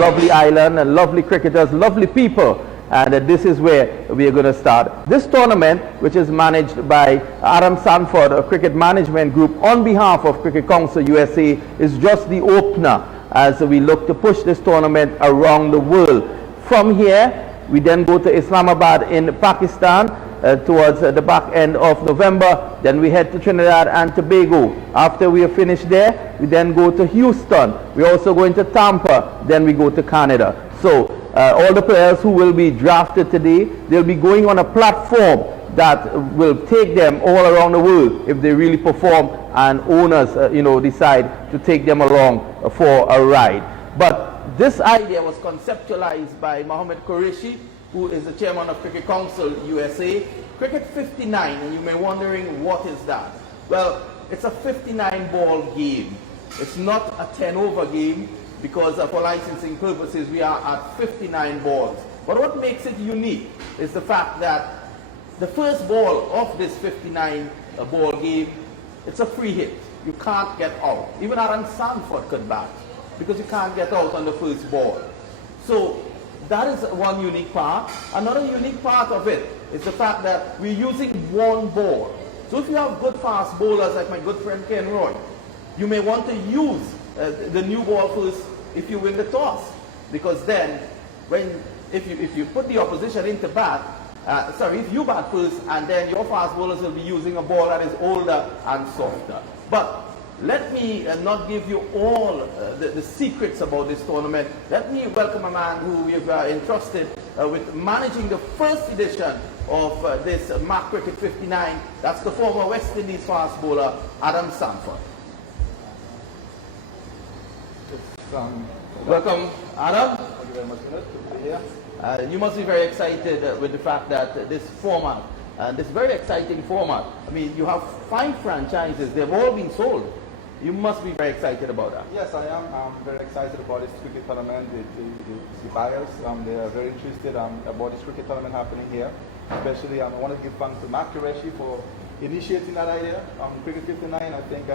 lovely island and lovely cricketers, lovely people. And this is where we are going to start. This tournament, which is managed by Adam Sanford, a cricket management group, on behalf of Cricket Council USA, is just the opener as we look to push this tournament around the world. From here, we then go to Islamabad in Pakistan towards the back end of November. Then we head to Trinidad and Tobago. After we are finished there, we then go to Houston. We're also going to Tampa. Then we go to Canada. So all the players who will be drafted today, they'll be going on a platform that will take them all around the world if they really perform, and owners decide to take them along for a ride. But this idea was conceptualized by Mohammed Qureshi, who is the chairman of Cricket Council USA. Cricket 59, and you may be wondering, what is that? Well, it's a 59 ball game. It's not a 10 over game, because for licensing purposes we are at 59 balls. But what makes it unique is the fact that the first ball of this 59 ball game, it's a free hit. You can't get out. Even Adam Sanford could bat, because you can't get out on the first ball. So that is one unique part. Another unique part of it is the fact that we're using one ball. So if you have good fast bowlers like my good friend Ken Roy, you may want to use the new ball first if you win the toss, because then if you put the opposition into bat, if you bat first, and then your fast bowlers will be using a ball that is older and softer. But let me not give you all the secrets about this tournament. Let me welcome a man who we have entrusted with managing the first edition of this MAQ Cricket 59. That's the former West Indies fast bowler, Adam Sanford. Welcome, Adam. Thank you very much, Good to be here. You must be very excited with the fact that this format, this very exciting format, I mean, you have 5 franchises, they've all been sold. You must be very excited about that. Yes, I am. I'm very excited about this cricket tournament. The buyers, they are very interested about this cricket tournament happening here. Especially, I want to give thanks to MAQ Qureshi for initiating that idea. Cricket 59, I think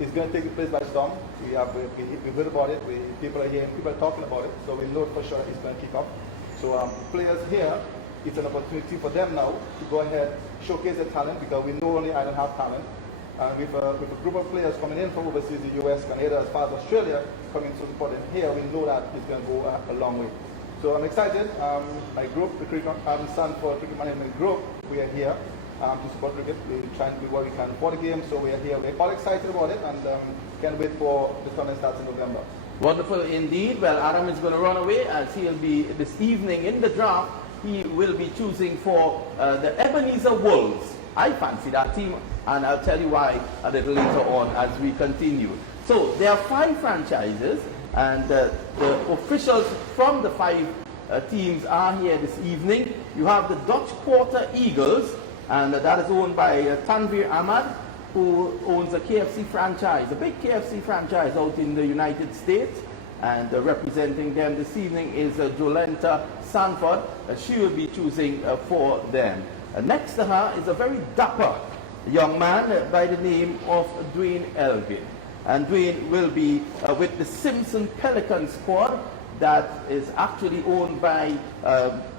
it's going to take the place by storm. We heard about it. People are here, people are talking about it. So we know for sure it's going to kick off. So players here, it's an opportunity for them now to go ahead, showcase their talent, because we know only I don't have talent. With a group of players coming in from overseas, the US, Canada, as far as Australia, coming to support them here, we know that it's going to go a long way. So I'm excited. My group, the Sanford Cricket Management Group, we are here to support cricket. We're trying to do what we can for the game, so we are here. We're all excited about it, and can't wait for the tournament starts in November. Wonderful indeed. Well, Adam is going to run away, as he'll be this evening in the draft. He will be choosing for the Ebenezer Wolves. I fancy that team, and I'll tell you why a little later on as we continue. So there are 5 franchises, and the officials from the 5 teams are here this evening. You have the Dutch Quarter Eagles, and that is owned by Tanvir Ahmad, who owns a KFC franchise, a big KFC franchise out in the United States. And representing them this evening is Jolenta Sanford. She will be choosing for them. Next to her is a very dapper young man by the name of Dwayne Elgin. And Dwayne will be with the Simpson Pelican squad that is actually owned by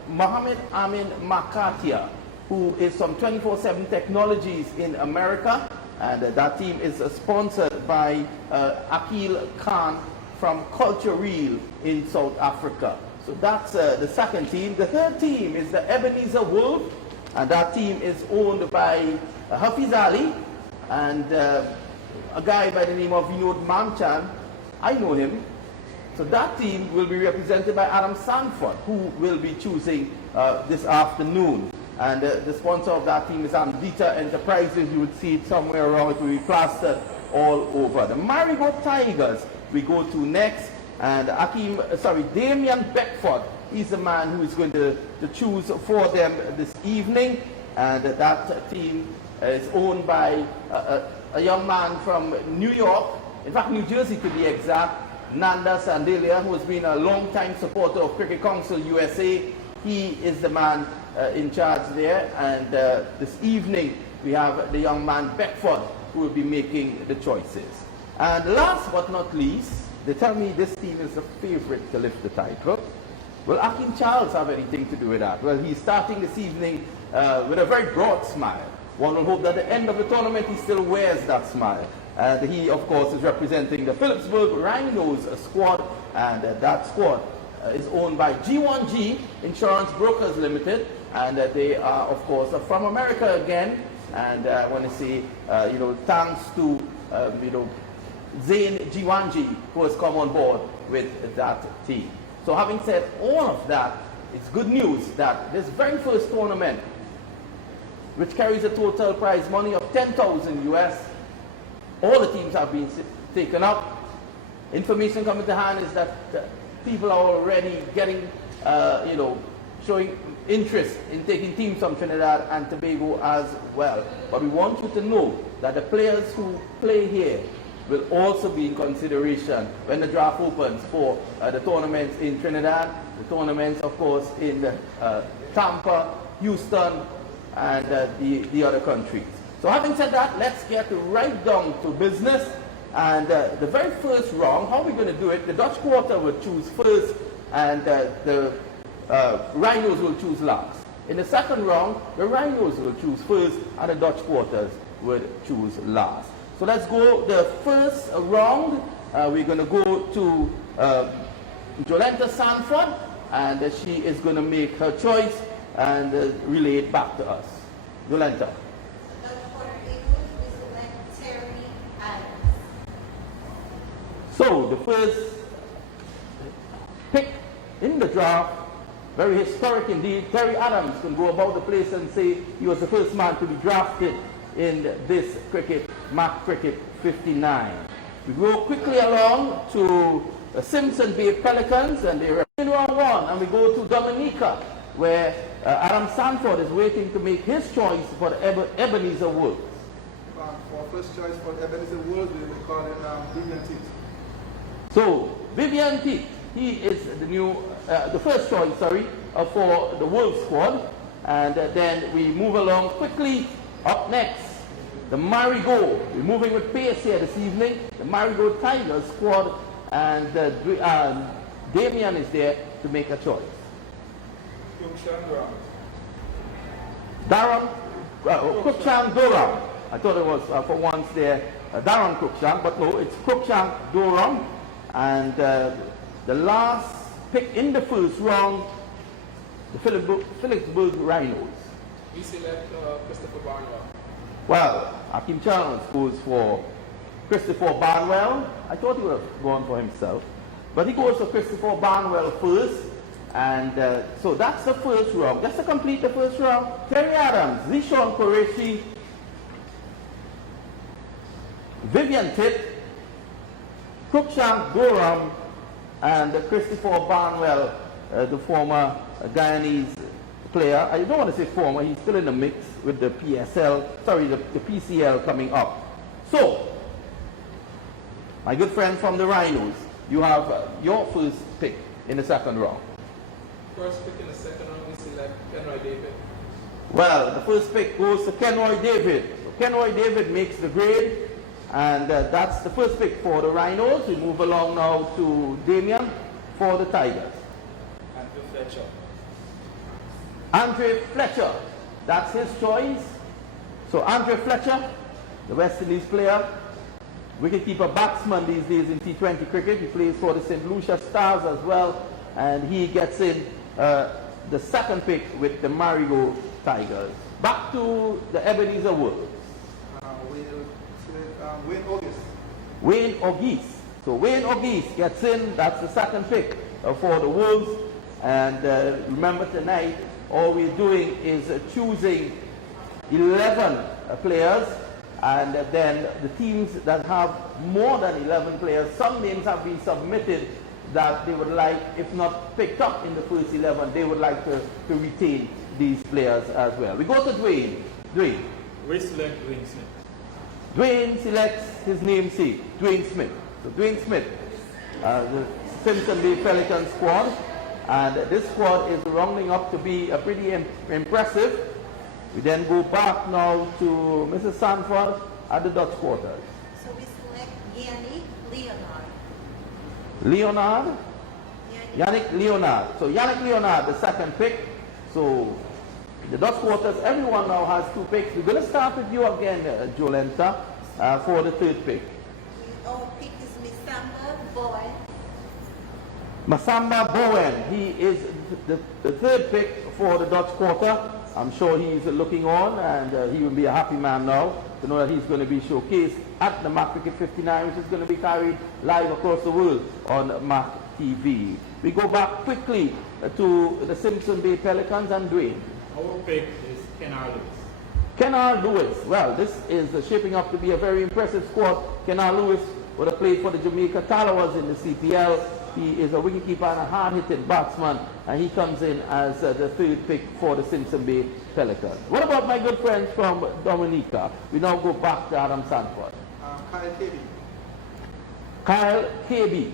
Mohammed Amin Makatia, who is from 24/7 Technologies in America. And that team is sponsored by Akil Khan from Culture Real in South Africa. So that's the second team. The third team is the Ebenezer Wolf, and that team is owned by Hafiz Ali and a guy by the name of Vinod Mamchan. I know him. So that team will be represented by Adam Sanford, who will be choosing this afternoon. And the sponsor of that team is Amdita Enterprises. You would see it somewhere around. It will be plastered all over. The Marigot Tigers we go to next, and Damien Beckford, he's the man who is going to choose for them this evening. And that team is owned by a young man from New York, in fact New Jersey to be exact, Nanda Sandelia, who has been a long-time supporter of Cricket Council USA. He is the man in charge there, and this evening we have the young man Beckford who will be making the choices. And last but not least, they tell me this team is the favorite to lift the title. Will Akim Charles have anything to do with that? Well, he's starting this evening with a very broad smile. One will hope that at the end of the tournament he still wears that smile. He, of course, is representing the Phillipsburg Rhinos squad, and that squad is owned by G1G Insurance Brokers Limited, and they are, of course, from America again. And I want to say, thanks to, Zane G1G, who has come on board with that team. So having said all of that, it's good news that this very first tournament, which carries a total prize money of 10,000 US, all the teams have been taken up. Information coming to hand is that people are already getting, showing interest in taking teams from Trinidad and Tobago as well. But we want you to know that the players who play here will also be in consideration when the draft opens for the tournaments in Trinidad, the tournaments, of course, in Tampa, Houston, and the other countries. So having said that, let's get right down to business. And the very first round, how are we going to do it? The Dutch quarter will choose first, and the Rhinos will choose last. In the second round, the Rhinos will choose first, and the Dutch quarters will choose last. So let's go the first round. We're going to go to Jolenta Sanford, and she is going to make her choice and relay it back to us. Jolenta. So the first pick in the draft, very historic indeed. Terry Adams can go about the place and say he was the first man to be drafted in this cricket, MAQ Cricket 59. We go quickly along to the Simpson Bay Pelicans, and they're in round one, and we go to Dominica, where Adam Sanford is waiting to make his choice for the Ebenezer Wolves. For first choice for Ebenezer Wolves, we will call him Vivian Teat. So Vivian Teat, he is the first choice, for the Wolves squad. And then we move along quickly. Up next, the Marigold. We're moving with pace here this evening. The Marigold Tigers squad, and Damien is there to make a choice. Cruikshank Durham. I thought it was for once there Darren Cruikshank, but no, it's Cruikshank Durham. And the last pick in the first round, the Phillipsburg Rhinos. We select Christopher Barnwell. Well, Akim Charles goes for Christopher Barnwell. I thought he would have gone for himself, but he goes for Christopher Barnwell first. And so that's the first round. Just to complete the first round, Terry Adams, Zishan Qureshi, Vivian Teat, Cruikshank Durham, and Christopher Barnwell, the former Guyanese player. I don't want to say former, he's still in the mix with the the PCL coming up. So, my good friend from the Rhinos, you have your first pick in the second round. First pick in the second round, we select Kenroy David. Well, the first pick goes to Kenroy David. So Kenroy David makes the grade, and that's the first pick for the Rhinos. We move along now to Damien for the Tigers. Andrew Fletcher. Andre Fletcher, that's his choice. So Andre Fletcher, the West Indies player, wicketkeeper batsman these days in T20 cricket. He plays for the St. Lucia Stars as well, and he gets in the second pick with the Marigold Tigers. Back to the Ebenezer Wolves. Wayne August. Wayne Auguste. So Wayne Auguste gets in, that's the second pick for the Wolves. And remember tonight, all we're doing is choosing 11 players, and then the teams that have more than 11 players, some names have been submitted that they would like, if not picked up in the first 11, they would like to retain these players as well. We go to Dwayne. Dwayne. We select Dwayne Smith. Dwayne selects his namesake, Dwayne Smith. So Dwayne Smith, the Simpson Bay Pelican squad, and this squad is rounding up to be pretty impressive. We then go back now to Mrs. Sanford at the Dutch quarters. So we select Yannick Leonard. Leonard. Yannick Leonard. So Yannick Leonard, the second pick. So the Dutch quarters, everyone now has 2 picks. We're going to start with you again, Jolenta, for the 3rd pick. Our pick is Masamba Bowen. Masamba Bowen, he is the 3rd pick for the Dutch quarter. I'm sure he's looking on, and he will be a happy man now to know that he's going to be showcased at the MAQ Cricket 59, which is going to be carried live across the world on MAQ TV. We go back quickly to the Simpson Bay Pelicans and Dwayne. Our pick is Kennard Lewis. Kennard Lewis, well, this is shaping up to be a very impressive squad. Kennard Lewis would have played for the Jamaica Tallowas in the CPL. He is a wicketkeeper and a hard-hitting batsman, and he comes in as the 3rd pick for the Simpson Bay Pelicans. What about my good friends from Dominica? We now go back to Adam Sanford. Kyle KB. Kyle KB.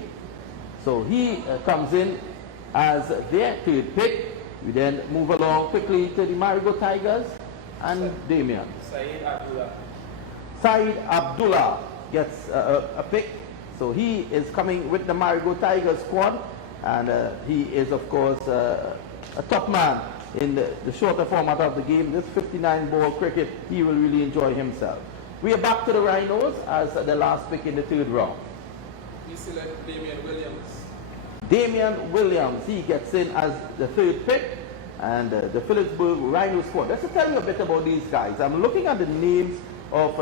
So he comes in as their 3rd pick. We then move along quickly to the Marigo Tigers and Damien. Saeed Abdullah. Saeed Abdullah gets a pick. So he is coming with the Marigo Tigers squad, and he is, of course, a top man in the shorter format of the game. This 59-ball cricket, he will really enjoy himself. We are back to the Rhinos as the last pick in the 3rd round. We select Damien Williams. Damien Williams, he gets in as the 3rd pick, and the Phillipsburg Rhino squad. Let's tell you a bit about these guys. I'm looking at the names of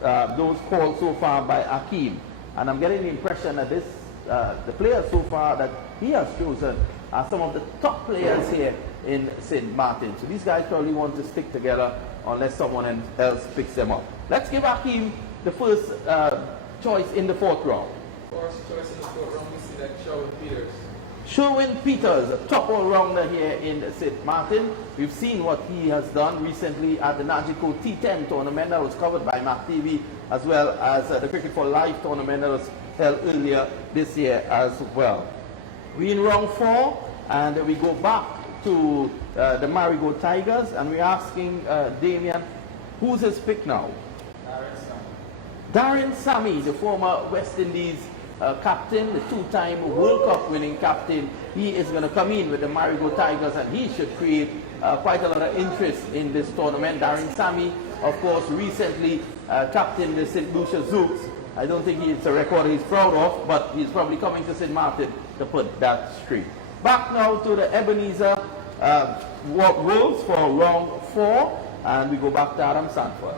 those called so far by Akeem, and I'm getting the impression that the players so far that he has chosen are some of the top players here in Sint Maarten. So these guys probably want to stick together unless someone else picks them up. Let's give Akeem the first choice in the 4th round. First choice in the 4th round, we select Sherwin Peters. Sherwin Peters, a top all-rounder here in Sint Maarten. We've seen what he has done recently at the Nagico T10 tournament that was covered by MAQ TV, as well as the Cricket for Life tournament that was held earlier this year as well. We're in round 4, and we go back to the Marigo Tigers, and we're asking Damien, who's his pick now? Darren Sammy, the former West Indies captain, the 2-time World Cup winning captain. He is going to come in with the Marigo Tigers, and he should create quite a lot of interest in this tournament. Darren Sammy, of course, recently captained the St. Lucia Zooks. I don't think it's a record he's proud of, but he's probably coming to St. Maarten to put that straight. Back now to the Ebenezer Wolves for round 4, and we go back to Adam Sanford.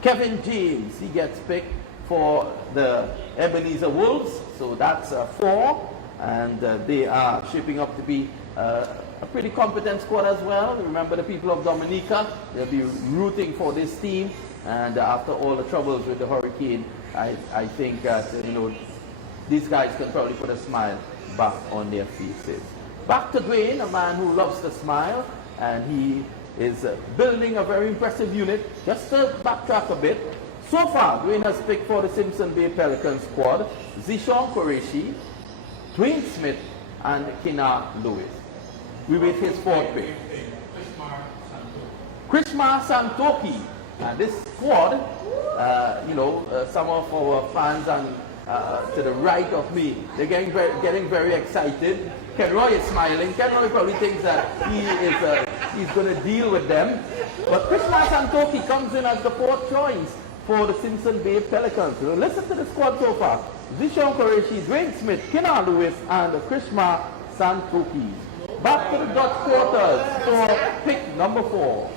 Kevin James, he gets picked for the Ebenezer Wolves, so that's 4, and they are shaping up to be a pretty competent squad as well. Remember, the people of Dominica, they'll be rooting for this team, and after all the troubles with the hurricane, I think that these guys can probably put a smile back on their faces. Back to Dwayne, a man who loves to smile, and he is building a very impressive unit. Just to backtrack a bit, so far Dwayne has picked for the Simpson Bay Pelicans squad Zishan Qureshi, Dwayne Smith, and Kennard Lewis. We wait his 4th pick. Krishma Santoki. And this squad, some of our fans and to the right of me, they're getting very excited. Ken Roy is smiling. Ken Roy probably thinks that he's going to deal with them. But Krishma Santoki comes in as the 4th choice for the Simpson Bay Pelicans. So listen to the squad so far. Zishan Qureshi, Dwayne Smith, Kennard Lewis, and Krishma Santoki. Back to the Dutch quarters for pick number 4.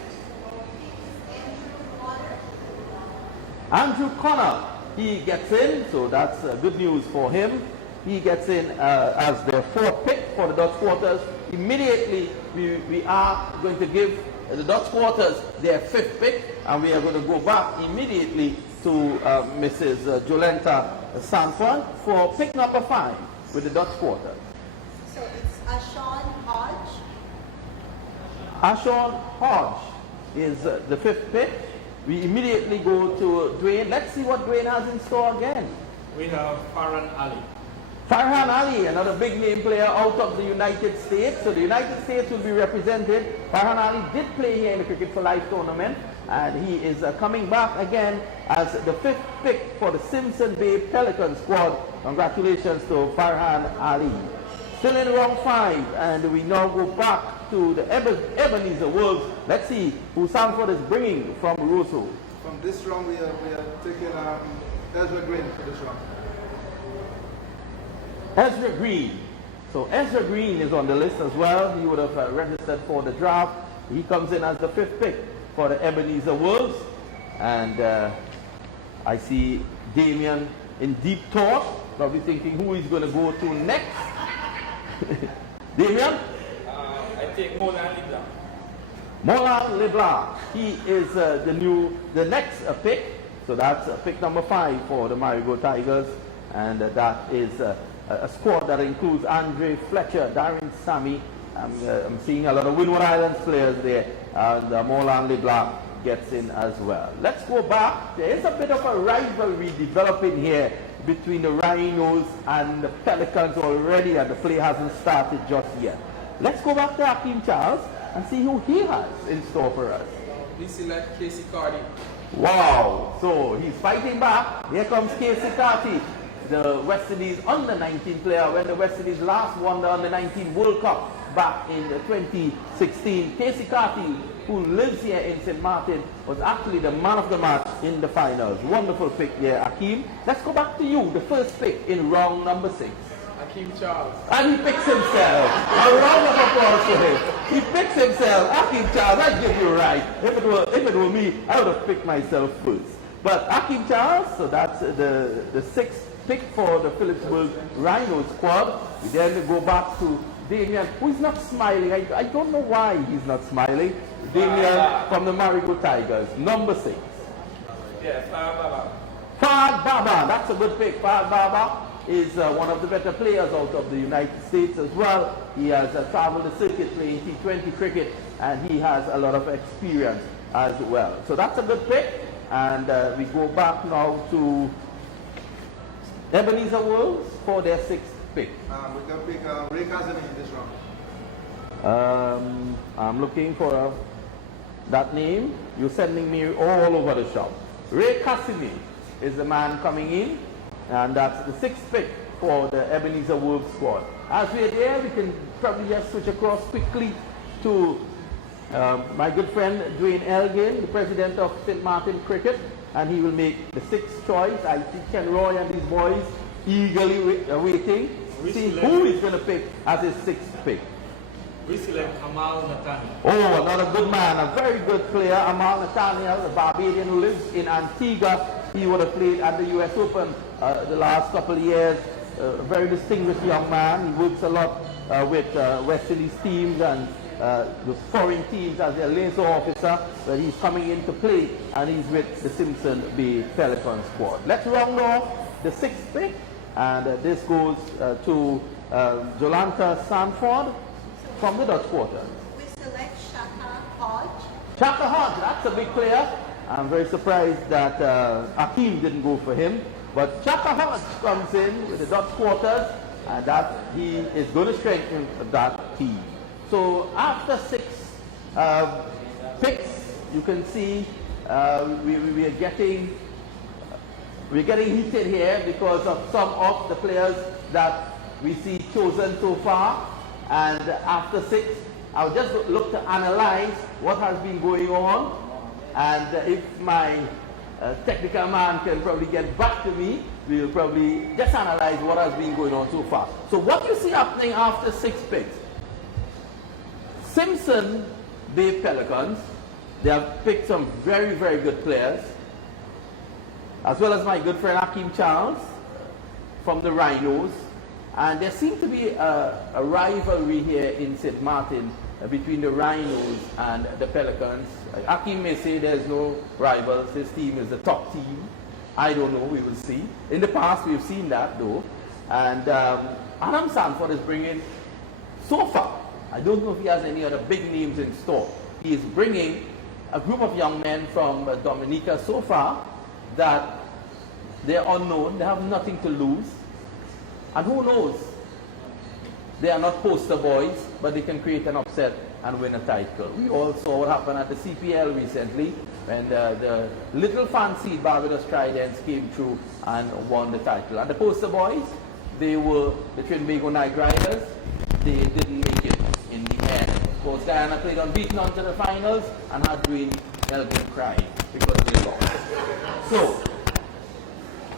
Andrew Connor, he gets in, so that's good news for him. He gets in as the 4th pick for the Dutch quarters. Immediately, we are going to give the Dutch quarters their 5th pick, and we are going to go back immediately to Mrs. Jolenta Sanford for pick number 5 with the Dutch quarters. So it's Ashon Hodge. Ashon Hodge is the 5th pick. We immediately go to Dwayne. Let's see what Dwayne has in store again. We have Farhan Ali. Farhan Ali, another big name player out of the United States. So the United States will be represented. Farhan Ali did play here in the Cricket for Life tournament, and he is coming back again as the 5th pick for the Simpson Bay Pelican squad. Congratulations to Farhan Ali. Still in round 5, and we now go back to the Ebenezer Wolves. Let's see who Sanford is bringing from Roseau. From this round, we are taking Ezra Green for this round. Ezra Green. So Ezra Green is on the list as well. He would have registered for the draft. He comes in as the 5th pick for the Ebenezer Wolves. And I see Damien in deep thought, probably thinking who he's going to go to next. Damien? I take Molan Leblanc. Molan Leblanc. He is the next pick. So that's pick number 5 for the Marigot Tigers. And that is a squad that includes Andre Fletcher, Darren Sammy. I'm seeing a lot of Windward Islands players there. And Molan Leblanc gets in as well. Let's go back. There is a bit of a rivalry developing here between the Rhinos and the Pelicans already, and the play hasn't started just yet. Let's go back to Hakeem Charles and see who he has in store for us. We select Casey Carty. Wow, so he's fighting back. Here comes Casey Carty, the West Indies under-19 player when the West Indies last won the under-19 World Cup back in 2016. Casey Carty, who lives here in St. Martin, was actually the man of the match in the finals. Wonderful pick there, Hakeem. Let's go back to you, the first pick in round number 6. Hakeem Charles. And he picks himself. A round of applause for him. He picks himself. Hakeem Charles, I give you right. If it were me, I would have picked myself first. But Hakeem Charles, so that's the 6th pick for the Phillipsburg Rhino squad. We then go back to Damien, who is not smiling. I don't know why he's not smiling. Damien from the Marigot Tigers, number 6. Yes, Baba. Fahad Baba, that's a good pick. Fahad Baba is one of the better players out of the United States as well. He has traveled the circuit playing T20 cricket, and he has a lot of experience as well. So that's a good pick. And we go back now to Ebenezer Wolves for their 6th pick. We can pick Ray Kazemi in this round. I'm looking for that name. You're sending me all over the shop. Ray Cassini is the man coming in, and that's the 6th pick for the Ebenezer Wolves squad. As we're there, we can probably just switch across quickly to my good friend Dwayne Elgin, the president of St. Martin Cricket, and he will make the 6th choice. I see Ken Roy and these boys eagerly waiting to see who is going to pick as his 6th pick. We select Amal Nathaniel. Oh, another good man, a very good player, Amal Nathaniel, a Barbadian who lives in Antigua. He would have played at the US Open the last couple of years. A very distinguished young man. He works a lot with West Indies teams and the foreign teams as their liaison officer, but he's coming in to play, and he's with the Simpson Bay Pelican squad. Let's round off the 6th pick, and this goes to Jolanta Sanford from the Dutch quarter. We select Shaka Hodge. Chaka Hodge, that's a big player. I'm very surprised that Hakeem didn't go for him, but Chaka Hodge comes in with the Dutch quarters, and that he is going to strengthen that team. So after 6 picks, you can see we're getting heated here because of some of the players that we see chosen so far. And after 6, I'll just look to analyze what has been going on. And if my technical man can probably get back to me, we'll probably just analyze what has been going on so far. So what you see happening after 6 picks, Simpson Bay Pelicans, they have picked some very, very good players, as well as my good friend Hakeem Charles from the Rhinos. And there seems to be a rivalry here in St. Martin between the Rhinos and the Pelicans. Hakeem may say there's no rivals, his team is the top team. I don't know, we will see. In the past we've seen that though. And Adam Sanford is bringing, so far, I don't know if he has any other big names in store. He is bringing a group of young men from Dominica so far that they're unknown, they have nothing to lose. And who knows, they are not poster boys, but they can create an upset and win a title. We all saw what happened at the CPL recently, when the little fancied Barbados Tridents came through and won the title. And the poster boys, they were the Trinbago Night Riders. They didn't make it in the end. Of course, Diana played unbeaten onto the finals and had Dwayne Elgin crying because they lost. So,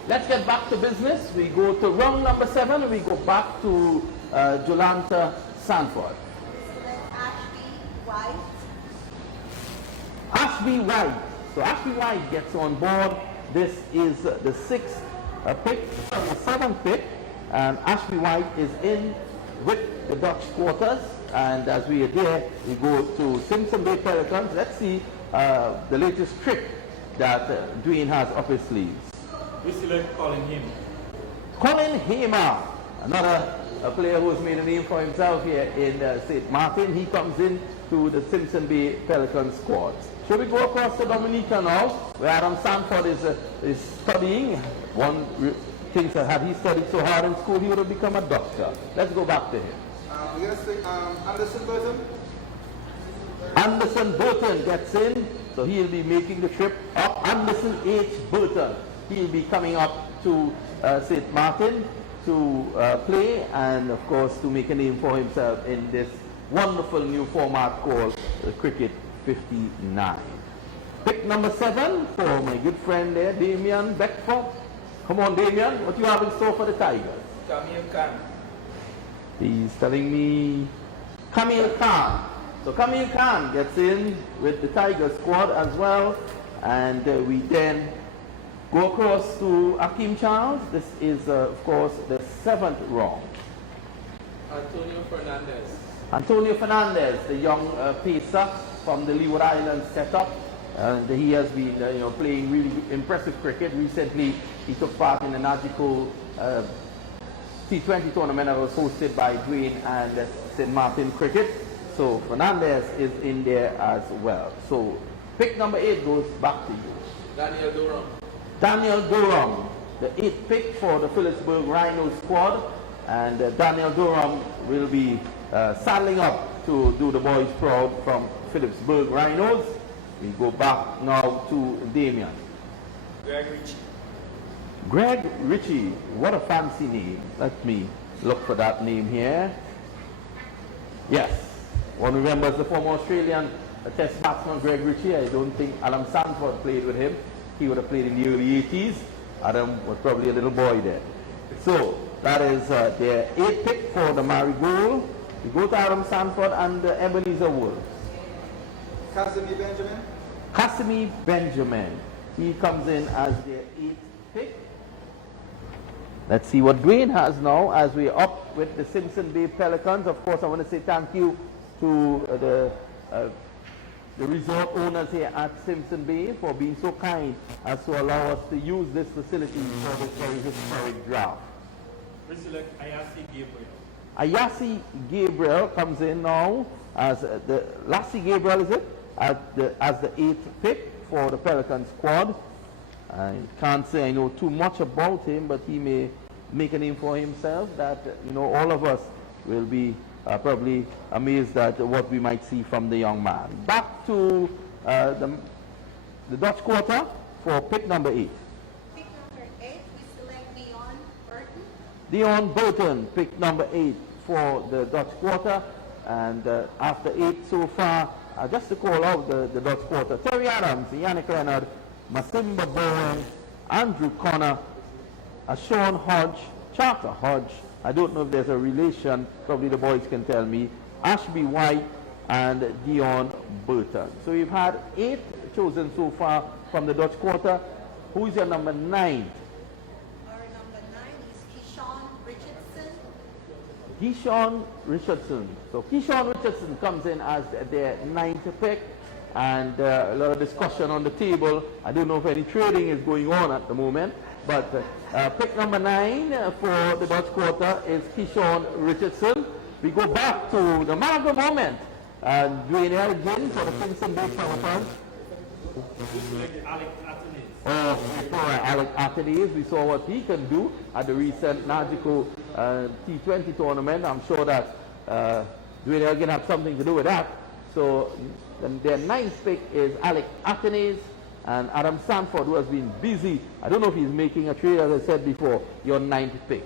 let's get back to business. We go to round number 7. We go back to Jolanta Sanford. Select Ashby White. Ashby White. So Ashby White gets on board. This is the 6th pick, the 7th pick, and Ashby White is in with the Dutch quarters. And as we are there, we go to Simpson Bay Pelicans. Let's see the latest trick that Dwayne has up his sleeves. We select Colin Him. Colin Hamer, another player who has made a name for himself here in St. Maarten. He comes in to the Simpson Bay Pelicans squad. Shall we go across to Dominica now, where Adam Sanford is studying? One thinks that had he studied so hard in school, he would have become a doctor. Let's go back to him. We're going to say Anderson Burton. Anderson Burton gets in, so he'll be making the trip up. Anderson H. Burton. He'll be coming up to St. Maarten to play and, of course, to make a name for himself in this wonderful new format called Cricket 59. Pick number 7 for my good friend there, Damien Beckford. Come on, Damien, what you have in store for the Tigers? Camille Khan. He's telling me Camille Khan. So Camille Khan gets in with the Tiger squad as well. And we then go across to Akeem Charles. This is, of course, the 7th round. Antonio Fernandez. Antonio Fernandez, the young pacer from the Leeward Islands setup. And he has been playing really impressive cricket. Recently, he took part in the magical T20 tournament that was hosted by Dwayne and Sint Maarten Cricket. So Fernandez is in there as well. So pick number 8 goes back to you. Daniel Durham. Daniel Durham, the 8th pick for the Phillipsburg Rhinos squad. And Daniel Durham will be saddling up to do the boys proud from Phillipsburg Rhinos. We go back now to Damien. Greg Ritchie. Greg Ritchie, what a fancy name. Let me look for that name here. Yes, one remembers the former Australian test batsman Greg Ritchie. I don't think Adam Sanford played with him. He would have played in the early 80s. Adam was probably a little boy then. So that is their 8th pick for the Marigold. We go to Adam Sanford and the Ebenezer Wolves. Casimir Benjamin. Casimir Benjamin. He comes in as their 8th pick. Let's see what Dwayne has now as we're up with the Simpson Bay Pelicans. Of course, I want to say thank you to the resort owners here at Simpson Bay for being so kind as to allow us to use this facility for this very historic draft. We select Ayasi Gabriel. Ayasi Gabriel comes in now as the Lassie Gabriel, is it? As the 8th pick for the Pelican squad. I can't say I know too much about him, but he may make a name for himself that all of us will be probably amazed at what we might see from the young man. Back to the Dutch quarter for pick number 8. Pick number 8, we select Dion Burton. Dion Burton, pick number 8 for the Dutch quarter. And after 8 so far, just to call out the Dutch quarter, Terry Adams, Yannick Leonard, Masimba Bowen, Andrew Connor, Sean Hodge, Charter Hodge, I don't know if there's a relation, probably the boys can tell me, Ashby White, and Dion Burton. So we've had 8 chosen so far from the Dutch quarter. Who is your number 9? Our number 9 is Keyshawn Richardson. Keyshawn Richardson. So Keyshawn Richardson comes in as their 9th pick, and a lot of discussion on the table. I don't know if any trading is going on at the moment, but pick number 9 for the Dutch quarter is Keyshawn Richardson. We go back to the man of the moment, Dwayne Elgin for the Simpson Bay Pelicans. For Alec Athens, we saw what he can do at the recent magical T20 tournament. I'm sure that Dwayne Elgin had something to do with that. So their 9th pick is Alec Athens And Adam Sanford, who has been busy, I don't know if he's making a trade, as I said before, your 9th pick.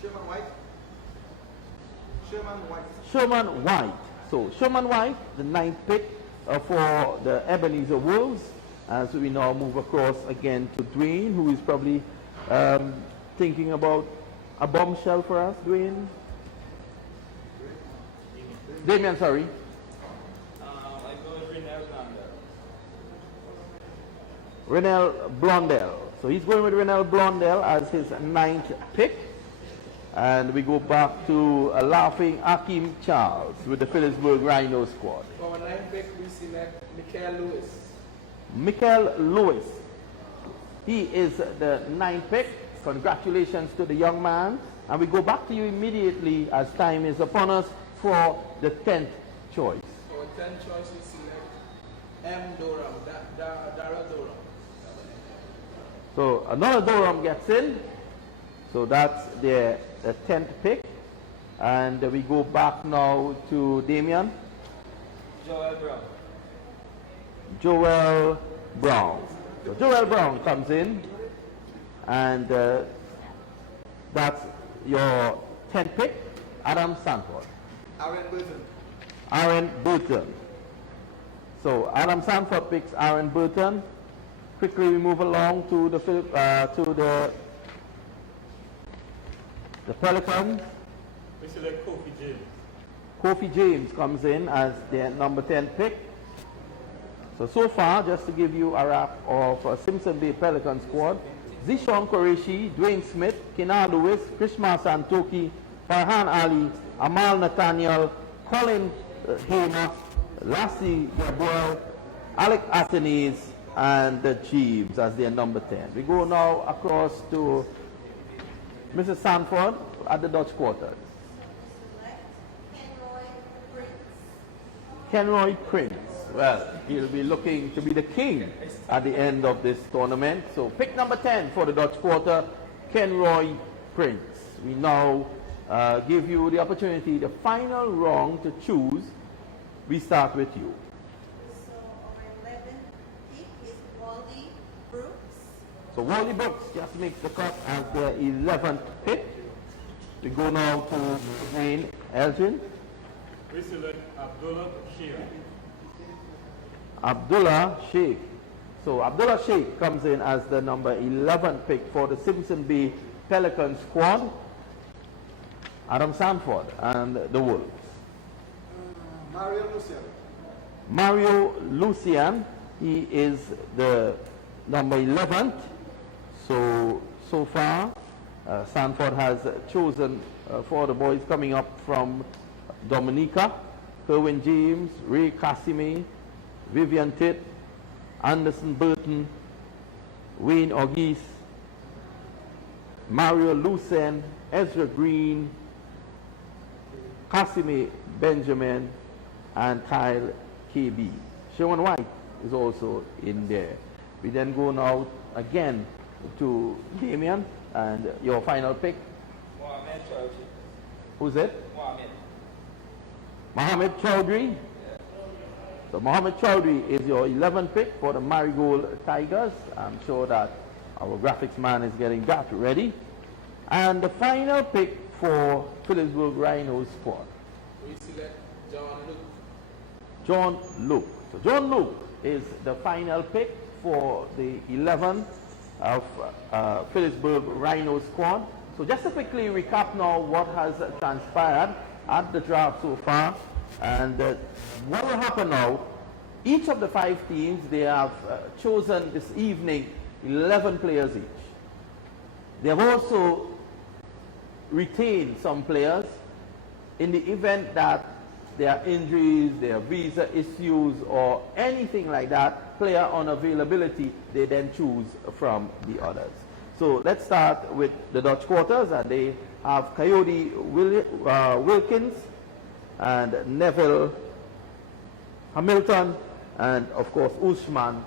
Sherman White. Sherman White. Sherman White. So Sherman White, the 9th pick for the Ebenezer Wolves. As we now move across again to Dwayne, who is probably thinking about a bombshell for us. Dwayne? Damien, sorry. I go with Renell Blondell. So he's going with Renell Blondell as his 9th pick. And we go back to Laughing Akeem Charles with the Phillipsburg Rhino squad. For our 9th pick, we select Michael Lewis. Michael Lewis. He is the 9th pick. Congratulations to the young man. And we go back to you immediately as time is upon us for the 10th choice. For our 10th choice, we select M. Durham, Darrell Durham. So another Durham gets in. So that's the 10th pick. And we go back now to Damien. Joel Brown. Joel Brown. So Joel Brown comes in. And that's your 10th pick, Adam Sanford. Aaron Burton. Aaron Burton. So Adam Sanford picks Aaron Burton. Quickly we move along to the Pelicans. We select Kofi James. Kofi James comes in as their number 10 pick. So far, just to give you a wrap of Simpson Bay Pelican squad, Zishon Qureshi, Dwayne Smith, Kina Lewis, Krishma Santoki, Farhan Ali, Amal Nathaniel, Colin Hamer, Lassie Gabriel, Alec Athenes, and the Jeeves as their number 10. We go now across to Mrs. Sanford at the Dutch quarters. Kenroy Prince. Well, he'll be looking to be the king at the end of this tournament. So pick number 10 for the Dutch quarter, Kenroy Prince. We now give you the opportunity, the final round to choose. We start with you. So our 11th pick is Wally Brooks. So Wally Brooks just makes the cut as the 11th pick. We go now to Wayne Elgin. We select Abdullah Sheikh. Abdullah Sheikh. So Abdullah Sheikh comes in as the number 11th pick for the Simpson Bay Pelican squad. Adam Sanford and the Wolves. Mario Lucian. Mario Lucian, he is the number 11th. So far, Sanford has chosen for the boys coming up from Dominica, Kerwin James, Ray Casimir, Vivian Titt, Anderson Burton, Wayne Auguste, Mario Lucen, Ezra Green, Casimir Benjamin, and Kyle KB. Sherman White is also in there. We then go now again to Damien and your final pick. Mohamed Chowdhury. Who's it? Mohamed Chowdhury. So Mohamed Chowdhury is your 11th pick for the Marigold Tigers. I'm sure that our graphics man is getting that ready. And the final pick for Phillipsburg Rhinos squad. We select John Luke. John Luke. So John Luke is the final pick for the 11th of Phillipsburg Rhino squad. So just to quickly recap now what has transpired at the draft so far. And what will happen now, each of the 5 teams, they have chosen this evening 11 players each. They have also retained some players in the event that there are injuries, there are visa issues, or anything like that, player unavailability, they then choose from the others. So let's start with the Dutch quarters, and they have Coyote Wilkins and Neville Hamilton, and of course Usman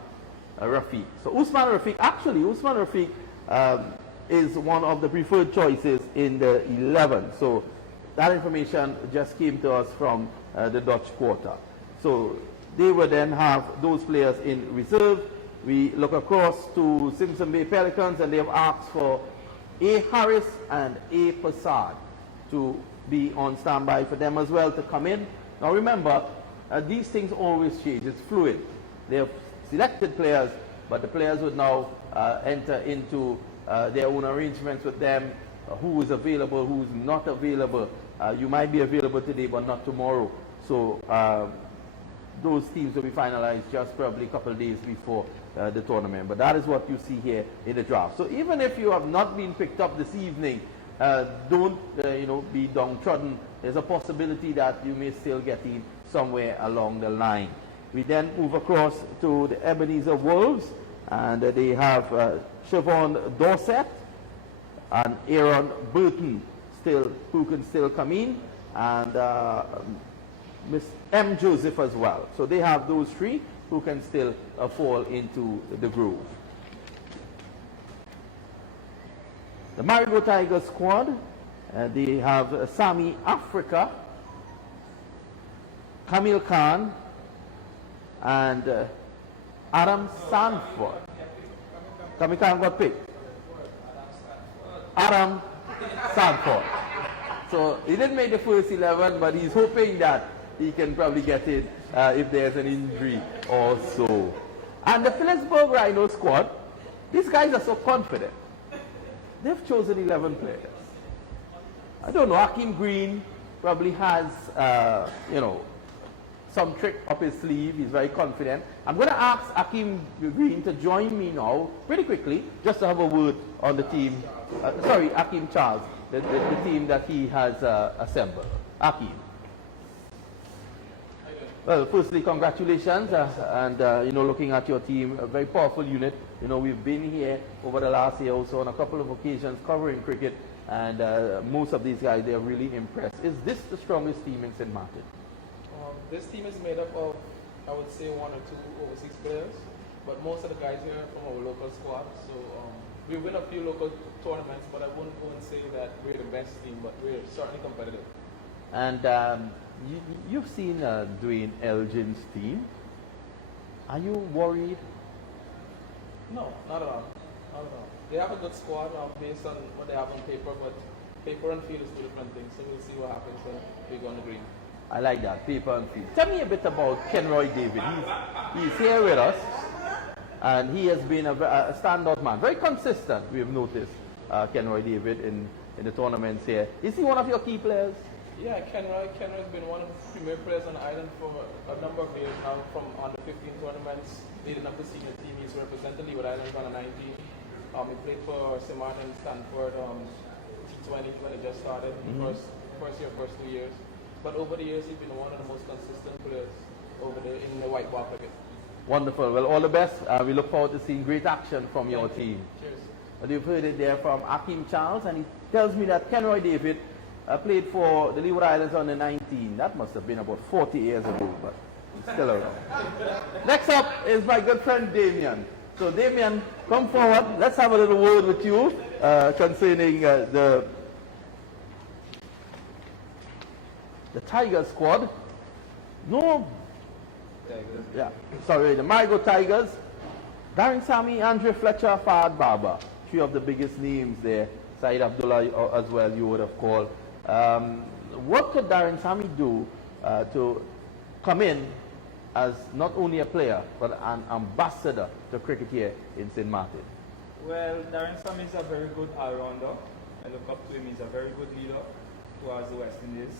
Rafiq. So Usman Rafiq is one of the preferred choices in the 11. So that information just came to us from the Dutch quarter. So they will then have those players in reserve. We look across to Simpson Bay Pelicans, and they have asked for A. Harris and A. Passad to be on standby for them as well to come in. Now remember, these things always change. It's fluid. They have selected players, but the players would now enter into their own arrangements with them, who is available, who is not available. You might be available today, but not tomorrow. So those teams will be finalized just probably a couple of days before the tournament. But that is what you see here in the draft. So even if you have not been picked up this evening, don't be downtrodden. There's a possibility that you may still get in somewhere along the line. We then move across to the Ebenezer Wolves, and they have Siobhan Dorset and Aaron Burton who can still come in, and Miss M. Joseph as well. So they have those three who can still fall into the groove. The Marigo Tigers squad, they have Sami Africa, Camille Khan, and Adam Sanford. Camille Khan got picked. Adam Sanford. So he didn't make the first 11, but he's hoping that he can probably get it if there's an injury or so. And the Phillipsburg Rhino squad, these guys are so confident. They've chosen 11 players. I don't know, Hakeem Green probably has, some trick up his sleeve. He's very confident. I'm going to ask Hakeem Green to join me now, pretty quickly, just to have a word on the team. Hakeem Charles, the team that he has assembled. Hakeem. Well, firstly, congratulations, and looking at your team, a very powerful unit. We've been here over the last year also on a couple of occasions covering cricket, and most of these guys, they're really impressed. Is this the strongest team in St. Maarten? This team is made up of, I would say, 1 or 2 overseas players, but most of the guys here are from our local squad. So we win a few local tournaments, but I wouldn't go and say that we're the best team, but we're certainly competitive. And you've seen Dwayne Elgin's team. Are you worried? No, not at all. Not at all. They have a good squad based on what they have on paper, but paper and field is two different things. So we'll see what happens when we go on the green. I like that, paper and field. Tell me a bit about Kenroy David. He's here with us, and he has been a standout man. Very consistent, we've noticed, Kenroy David in the tournaments here. Is he one of your key players? Yeah, Kenroy's been one of the premier players on the island for a number of years now, from under 15 tournaments, leading up to senior team. He's represented Leeward Islands under 19. He played for Sint Maarten, Stanford, T20 when it just started, first 2 years. But over the years, he's been one of the most consistent players over there in the white ball cricket. Wonderful. Well, all the best. We look forward to seeing great action from your team. Cheers. Well, you've heard it there from Hakeem Charles, and he tells me that Kenroy David played for the Leeward Islands under 19. That must have been about 40 years ago, but he's still around. Next up is my good friend Damien. So Damien, come forward. Let's have a little word with you concerning the Tiger squad. No. Yeah. Sorry, the Marigo Tigers. Darren Sami, Andre Fletcher, Fahad Baba. 3 of the biggest names there. Saeed Abdullah as well, you would have called. What could Darren Sami do to come in as not only a player, but an ambassador to cricket here in St. Maarten? Well, Darren Sami is a very good all-rounder. I look up to him. He's a very good leader towards the West Indies.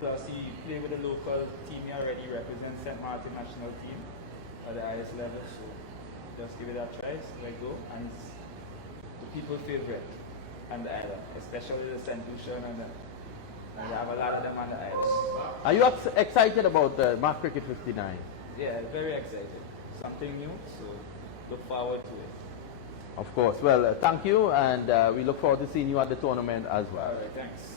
Plus, he played with the local team. He already represents St. Maarten national team at the highest level. So just give it a try, let go. And he's the people's favorite on the island, especially the St. Lucia, and they have a lot of them on the island. Are you excited about MAQ Cricket 59? Yeah, very excited. Something new, so look forward to it. Of course. Well, thank you, and we look forward to seeing you at the tournament as well. All right, thanks.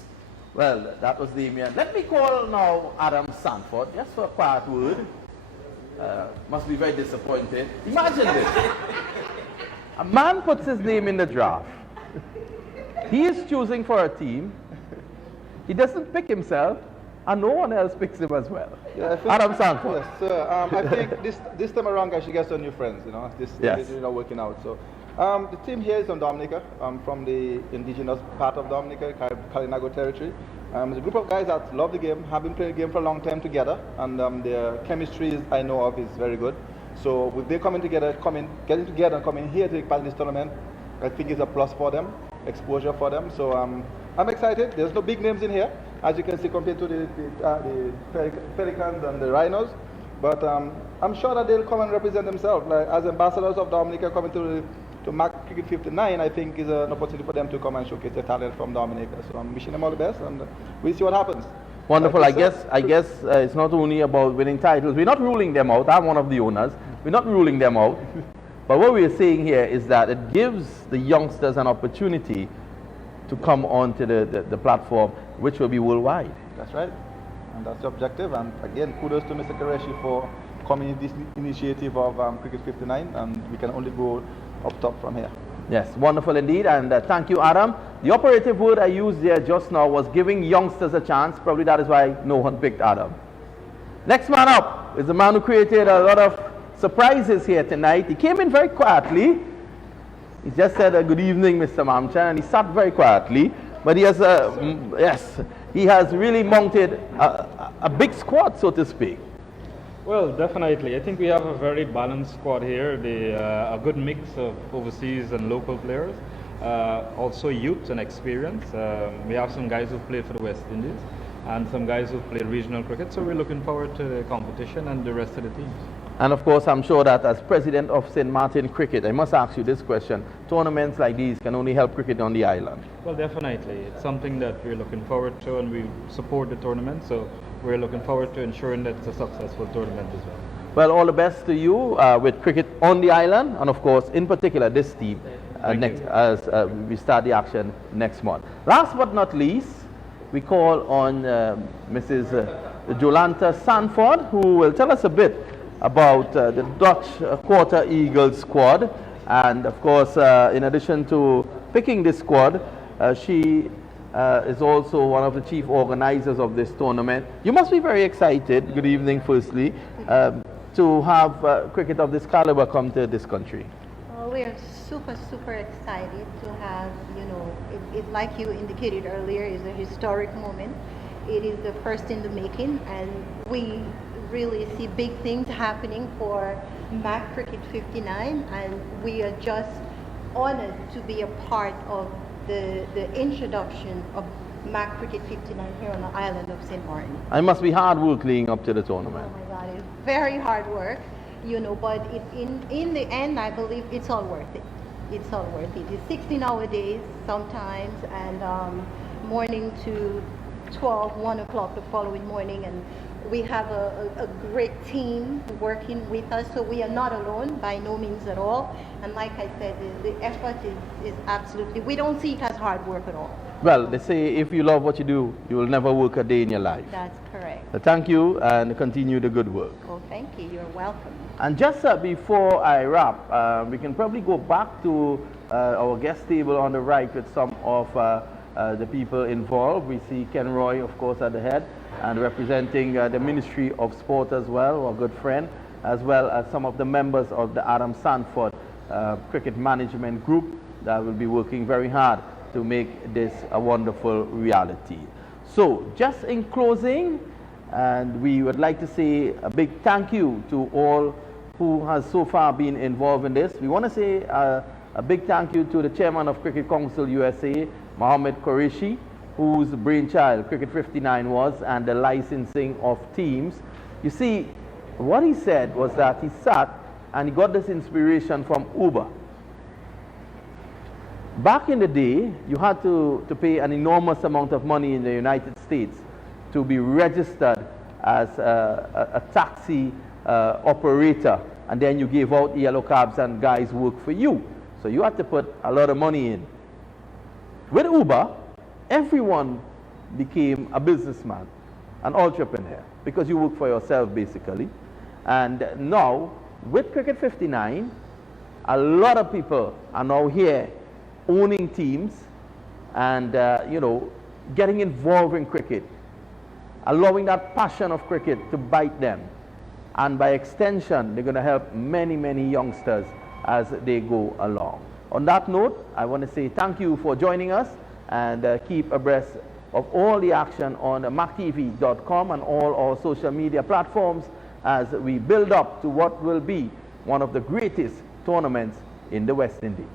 Well, that was Damien. Let me call now Adam Sanford, just for a quiet word. Must be very disappointed. Imagine this. A man puts his name in the draft. He is choosing for a team. He doesn't pick himself. and no one else picks him as well. Yeah, I think, Adam Sanford. Yes, sir. I think this time around, guys, she gets some new friends. This Yes. is working out. So, the team here is from Dominica, from the indigenous part of Dominica, Kalinago territory. It's a group of guys that love the game, have been playing the game for a long time together, and their chemistry, I know of, is very good. So, with they getting together and coming here to take part in this tournament, I think it's a plus for them, exposure for them. So, I'm excited. There's no big names in here, as you can see, compared to the Pelicans and the Rhinos. But I'm sure that they'll come and represent themselves. Like, as ambassadors of Dominica coming to MAQ Cricket 59, I think is an opportunity for them to come and showcase their talent from Dominica. So I'm wishing them all the best, and we'll see what happens. Wonderful. Like I guess it's not only about winning titles. We're not ruling them out. I'm one of the owners. We're not ruling them out. But what we're saying here is that it gives the youngsters an opportunity to come onto the platform, which will be worldwide. That's right. And that's the objective. And again, kudos to Mr. Qureshi for coming in this initiative of Cricket 59, and we can only go up top from here. Yes, wonderful indeed, and thank you, Adam. The operative word I used there just now was giving youngsters a chance. Probably that is why no one picked Adam. Next man up is the man who created a lot of surprises here tonight. He came in very quietly. He just said, good evening, Mr. Mamchan, and he sat very quietly. But he has, he has really mounted a big squad, so to speak. Well, definitely. I think we have a very balanced squad here. A good mix of overseas and local players. Also youth and experience. We have some guys who played for the West Indies and some guys who played regional cricket. So we're looking forward to the competition and the rest of the teams. And of course, I'm sure that as president of Sint Maarten Cricket, I must ask you this question. Tournaments like these can only help cricket on the island. Well, definitely. It's something that we're looking forward to, and we support the tournament. So we're looking forward to ensuring that it's a successful tournament as well. Well, all the best to you with cricket on the island, and of course, in particular, this team as we start the action next month. Last but not least, we call on Mrs. Jolanta Sanford, who will tell us a bit about the Dutch Quarter Eagles squad. And of course, in addition to picking this squad, she is also one of the chief organizers of this tournament. You must be very excited, good evening firstly, to have cricket of this caliber come to this country. Well, we are super excited to have, it like you indicated earlier, is a historic moment. It is the first in the making, and we really see big things happening for MAQ Cricket 59, and we are just honored to be a part of the introduction of MAQ Cricket 59 here on the island of Sint Maarten. It must be hard work leading up to the tournament. Oh my God, it's very hard work, but in the end, I believe it's all worth it. It's all worth it. It's 16-hour days sometimes, and morning to 1 o'clock the following morning, and we have a great team working with us, so we are not alone by no means at all. And like I said, the effort is absolutely, we don't see it as hard work at all. Well, they say if you love what you do, you will never work a day in your life. That's correct. So thank you, and continue the good work. Oh, thank you. You're welcome. And just before I wrap, we can probably go back to our guest table on the right with some of the people involved. We see Ken Roy, of course, at the head, and representing the Ministry of Sport as well, our good friend, as well as some of the members of the Adam Sanford Cricket Management Group that will be working very hard to make this a wonderful reality. So, just in closing, and we would like to say a big thank you to all who has so far been involved in this. We want to say a big thank you to the chairman of Cricket Council USA, Mohammed Qureshi, whose brainchild Cricket 59 was, and the licensing of teams. You see, what he said was that he sat and he got this inspiration from Uber. Back in the day, you had to pay an enormous amount of money in the United States to be registered as a taxi operator, and then you gave out yellow cabs and guys work for you. So you had to put a lot of money in. With Uber, everyone became a businessman, an entrepreneur, because you work for yourself basically. And now, with Cricket 59, a lot of people are now here owning teams and, getting involved in cricket. allowing that passion of cricket to bite them. And by extension, they're going to help many, many youngsters as they go along. On that note, I want to say thank you for joining us, and keep abreast of all the action on MAQTV.com and all our social media platforms as we build up to what will be one of the greatest tournaments in the West Indies.